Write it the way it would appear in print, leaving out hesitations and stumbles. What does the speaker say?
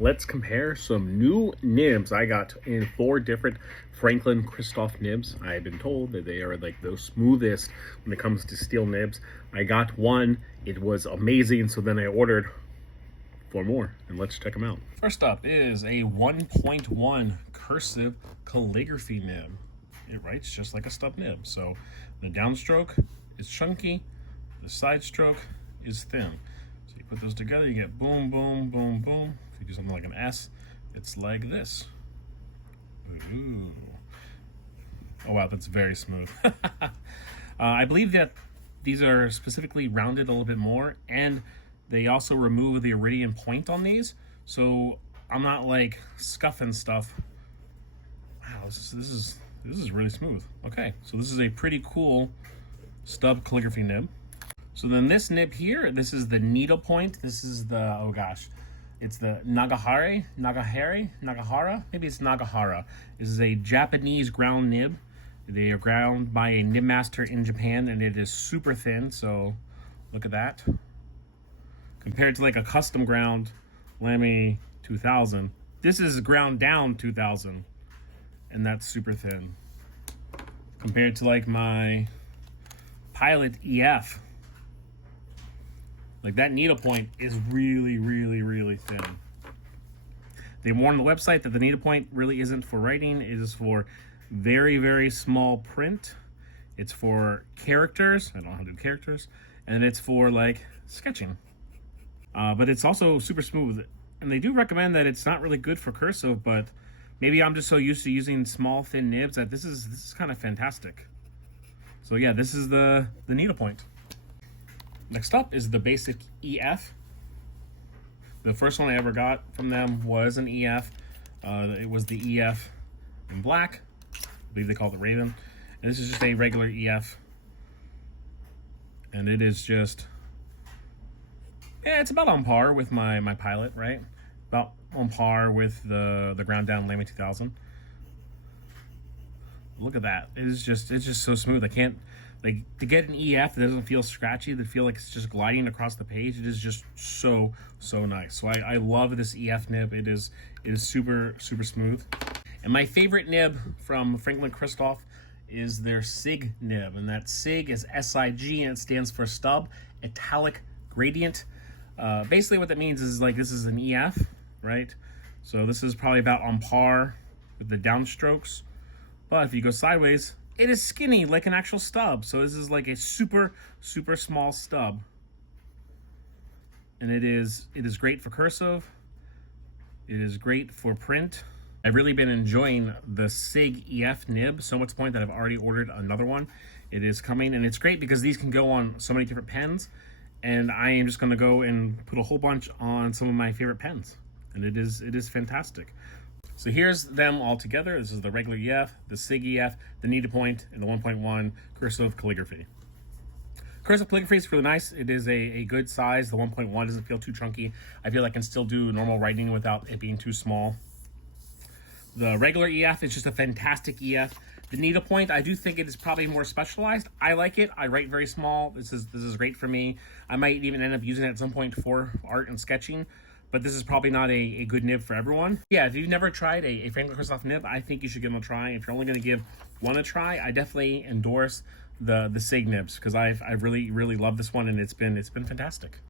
let's compare some new nibs I got in 4 different Franklin-Christoph nibs. I've been told that they are like the smoothest when it comes to steel nibs. I got one, it was amazing, so then I ordered 4 more, and let's check them out. First up is a 1.1 cursive calligraphy nib. It writes just like a stub nib. So the downstroke is chunky, the side stroke is thin. So you put those together, you get boom, boom, boom, boom. If you do something like an S, it's like this. Ooh. Oh wow, that's very smooth. I believe that these are specifically rounded a little bit more, and they also remove the iridium point on these, so I'm not like scuffing stuff. Wow, this is really smooth. Okay, so this is a pretty cool stub calligraphy nib. So then this nib here, this is the needle point. This is the, oh gosh, it's the Nagahara. Maybe it's Nagahara. This is a Japanese ground nib. They are ground by a nib master in Japan, and it is super thin. So look at that. Compared to like a custom ground Lamy 2000, this is ground down 2000, and that's super thin. Compared to like my Pilot EF, like that needle point is really, really, really thin. They warn the website that the needle point really isn't for writing, it is for very, very small print. It's for characters, I don't know how to do characters, and it's for like sketching. But it's also super smooth, and they do recommend that it's not really good for cursive, but maybe I'm just so used to using small, thin nibs that this is kind of fantastic. So yeah, this is the needle point. Next up is the basic EF. The first one I ever got from them was an EF. It was the EF in black. I believe they call it Raven. And this is just a regular EF. And it is just, yeah, it's about on par with my Pilot, right? About on par with the ground down Lamy 2000. Look at that. It's just so smooth. I can't, like, to get an EF that doesn't feel scratchy, that feel like it's just gliding across the page. It is just so nice. So I love this EF nib. It is super smooth. And my favorite nib from Franklin-Christoph is their SIG nib, and that SIG is SIG, and it stands for Stub Italic Gradient. Basically what that means is like this is an EF, right? So this is probably about on par with the downstrokes. But if you go sideways, it is skinny like an actual stub. So this is like a super small stub. And it is great for cursive. It is great for print. I've really been enjoying the SIG EF nib, so much to the point that I've already ordered another one. It is coming, and it's great because these can go on so many different pens. And I am just going to go and put a whole bunch on some of my favorite pens, and it is fantastic. So here's them all together. This is the regular EF, the SIG EF, the needle point, and the 1.1 cursive calligraphy. Cursive calligraphy is really nice. It is a good size. The 1.1 doesn't feel too chunky. I feel I can still do normal writing without it being too small. The regular EF is just a fantastic EF. The needle point, I do think it is probably more specialized. I like it. I write very small. This is great for me. I might even end up using it at some point for art and sketching, but this is probably not a good nib for everyone. Yeah, if you've never tried a Franklin-Christoph nib, I think you should give them a try. If you're only going to give one a try, I definitely endorse the SIG nibs because I really love this one, and it's been fantastic.